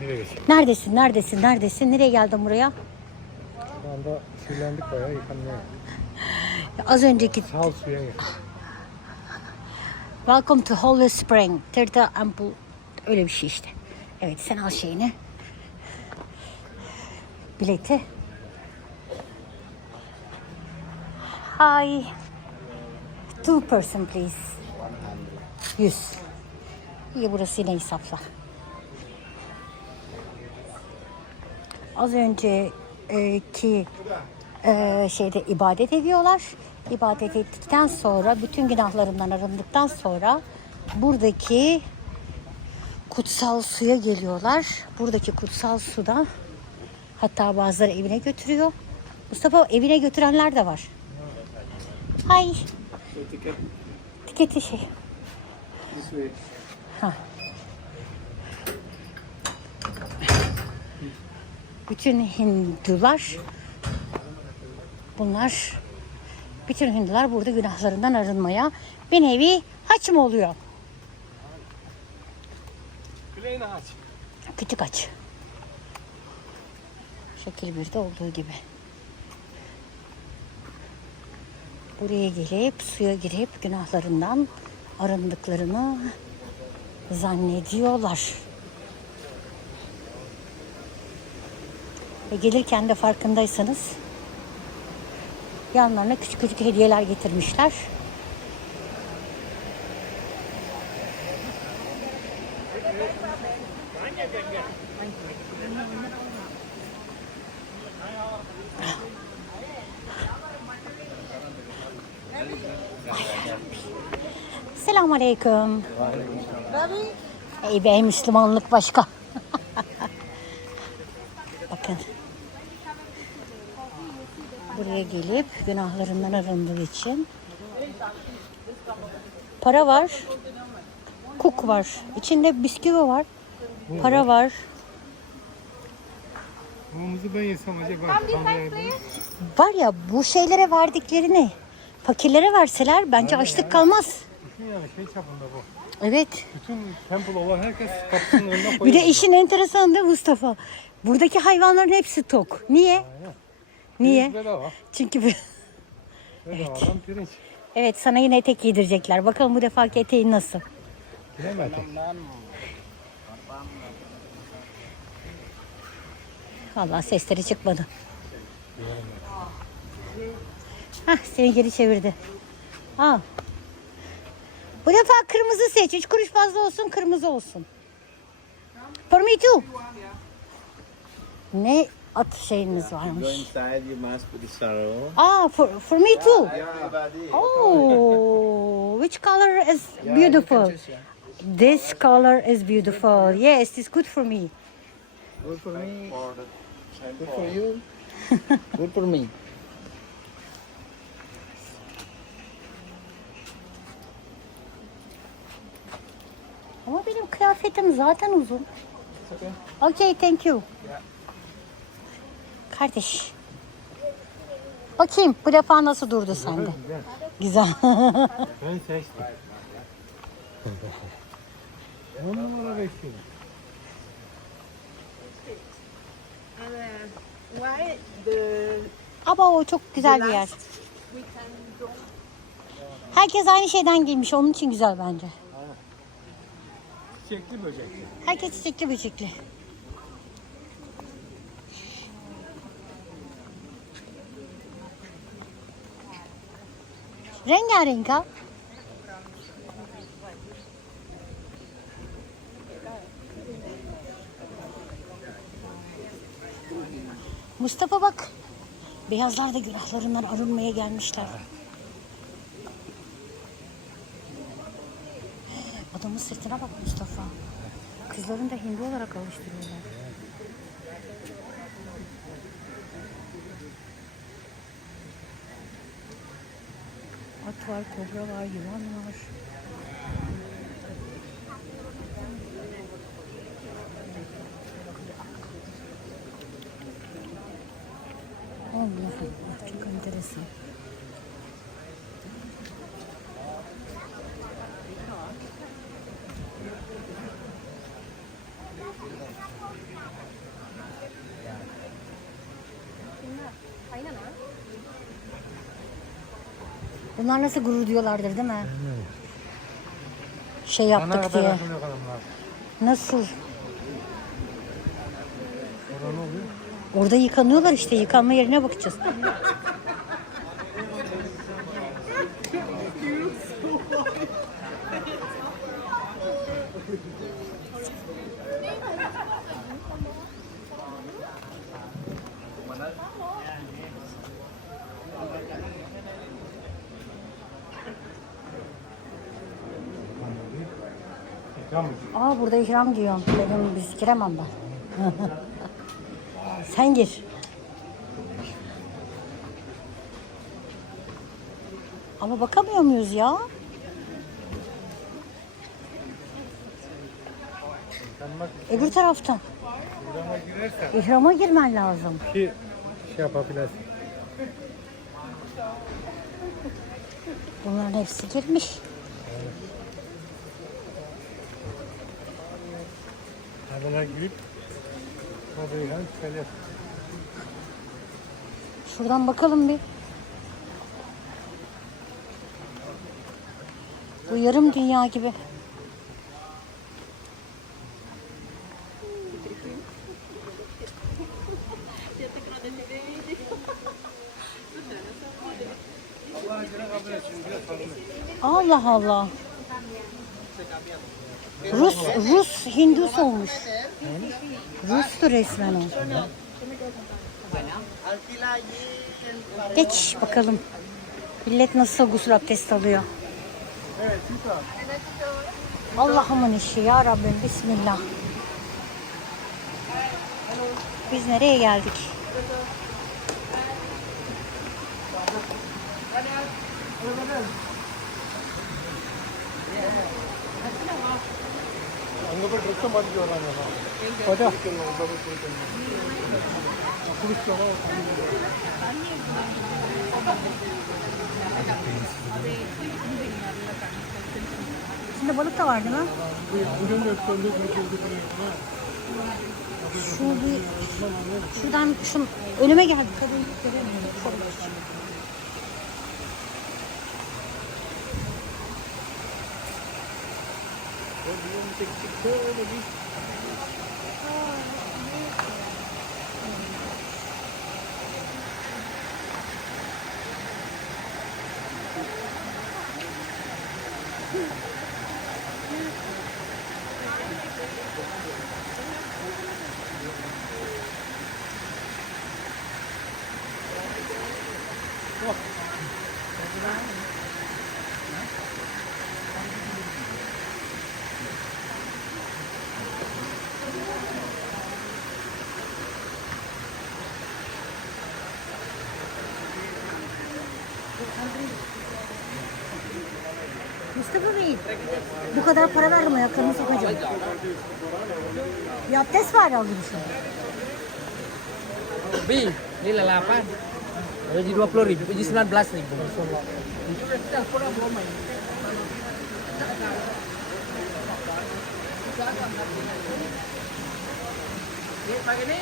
Nereye? Neredesin? Neredesin? Neredesin? Nereye geldin buraya? Şu anda kirlendik bayağı yıkanmaya. Az önceki Sağ suya gel. Welcome to Holy Spring. Tirta Ample. Öyle bir şey işte. Evet sen al şeyini. Bileti. Hi. Two person please. 100. İyi burası yine hesapla. Az önce e, şeyde ibadet ediyorlar. İbadet ettikten sonra bütün günahlarından arındıktan sonra buradaki kutsal suya geliyorlar. Buradaki kutsal suda hatta bazıları evine götürüyor. Mustafa evine götürenler de var. Hay. Tiketi şey. Ha. Bütün Hindular bunlar bütün Hindular burada günahlarından arınmaya bir nevi haç mı oluyor? Küçük aç. Şekil birde olduğu gibi. Buraya gelip suya girip günahlarından arındıklarını zannediyorlar. Ve gelirken de farkındaysanız yanlarına küçük küçük hediyeler getirmişler. Selamun Aleyküm. Ey be Müslümanlık başka. Bakın. Buraya gelip günahlarından arındığı için para var. Kuk var. İçinde bisküvi var. Para var. Mumuzu ben yesem acaba? Var ya bu şeylere verdiklerini fakirlere verseler bence açlık kalmaz. Düşün yani şey çapında bu. Evet. Bütün temple olan herkes kapısının önüne koyuyor. Bir de işin enteresanı da Mustafa. Buradaki hayvanların hepsi tok. Niye? Niye? Bedava. Çünkü bu- Bedavadan pirinç. evet sana yine etek giydirecekler. Bakalım bu defaki eteğin nasıl? Bilemedim. Vallahi sesleri çıkmadı. Hah seni geri çevirdi. Al. Bu defa kırmızı seç. Üç kuruş fazla olsun kırmızı olsun. For me too. Ne at şeyiniz Go varmış. inside, you must put the sorrow. Ah, for, for me too. Oh, which color is beautiful? This color is beautiful. Yes, it's good for me. Good for me. Good for you. Good for me. Ama benim kıyafetim zaten uzun. Okay, thank you. Kardeş. Bakayım bu defa nasıl durdu sende? Güzel. Ben seçtim. On numara bekliyorum. Why the Ama o çok güzel bir yer. Herkes aynı şeyden giymiş. Onun için güzel bence. Çiçekli böcek. Herkes çiçekli böcekli. Rengarenk ha. Mustafa bak. Beyazlar da günahlarından arınmaya gelmişler. Adamın sırtına bak Mustafa. Kızların da Hindu olarak alıştırıyorlar. Var, kobra var, yılan var. Allah, çok enteresan. Bunlar nasıl gurur diyorlardır değil mi? Şey Ana yaptık kadar diye. akıllı adamlar. Nasıl? Orada ne oluyor? Orada yıkanıyorlar işte. Yıkanma yerine bakacağız. Aa burada ihram giyiyorum. Dedim biz giremem ben. Sen gir. Ama bakamıyor muyuz ya? Öbür taraftan. İkrama girersen İhrama girmen lazım. ki şey yapabilirsin. Bunların hepsi girmiş. Kadına girip hem şöyle Şuradan bakalım bir. Bu yarım dünya gibi. Allah Allah. Rus, Rus Hindus olmuş. Rus'tu resmen o. Geç bakalım. Millet nasıl gusül abdest alıyor. Allah'ımın işi ya Rabbim. Bismillah. Biz nereye geldik? Hadi. அங்கே போய் ட்ரெஸ்ஸை மாற்றிட்டு வராங்க பார்த்தா குளிக்கலாம் சின்ன பழுத்த வாங்கினா Şu bir şuradan şu önüme geldi kadın. Huwag yung siksik ko, ano, lagi. Ah, Mustafa Bey, bu kadar para verdim ayaklarını sokacağım. Bir abdest var almışım. Bi, ini lalapan. Gaji 20 ribu, gaji 19 ribu. Ini pakai ini